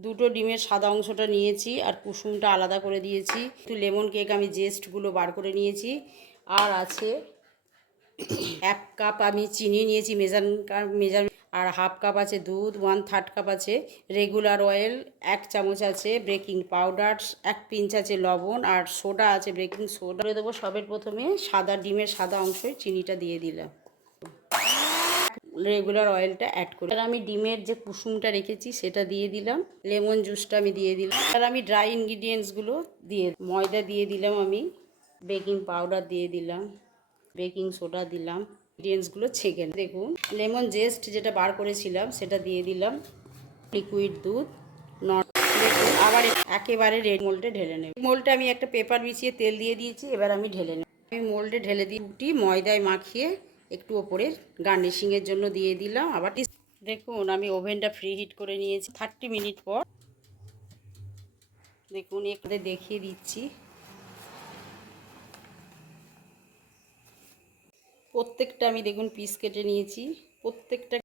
দুটো ডিমের সাদা অংশটা নিয়েছি আর কুসুমটা আলাদা করে দিয়েছি। একটু লেমন কেক আমি জেস্টগুলো বার করে নিয়েছি। আর আছে 1 কাপ আমি চিনি নিয়েছি মেজার আর হাফ কাপ আছে দুধ, 1/3 কাপ আছে রেগুলার অয়েল, 1 চামচ আছে বেকিং পাউডার, 1 পিঞ্চ আছে লবণ, আর সোডা আছে বেকিং সোডা দেবো। সবের প্রথমে সাদা ডিমের সাদা অংশে চিনিটা দিয়ে দিলাম, রেগুলার অয়েলটা অ্যাড করি। আর আমি ডিমের যে কুসুমটা রেখেছি সেটা দিয়ে দিলাম, লেমন জুসটা আমি দিয়ে দিলাম। আর আমি ড্রাই ইনগ্রিডিয়েন্টসগুলো দিয়ে ময়দা দিয়ে দিলাম, আমি বেকিং পাউডার দিয়ে দিলাম, বেকিং সোডা দিলাম, ইনগ্রিডিয়েন্টসগুলো ছেঁকে দেখুন লেমন জেস্ট যেটা বার করেছিলাম সেটা দিয়ে দিলাম, লিকুইড দুধ দেখুন। আবার একেবারে রেড মোল্ডে ঢেলে নেব। মোল্ডে আমি একটা পেপার বিছিয়ে তেল দিয়ে দিয়েছি, এবার আমি ঢেলে নেব। আমি মোল্ডে ঢেলে দিয়ে ময়দায় মাখিয়ে একটু ওপরে গার্নিশিংয়ের জন্য দিয়ে দিলাম। আবার দেখুন আমি ওভেনটা ফ্রি হিট করে নিয়েছি। 30 মিনিট পর দেখুন এখানে দেখিয়ে দিচ্ছি। প্রত্যেকটা আমি দেখুন পিস কেটে নিয়েছি, প্রত্যেকটা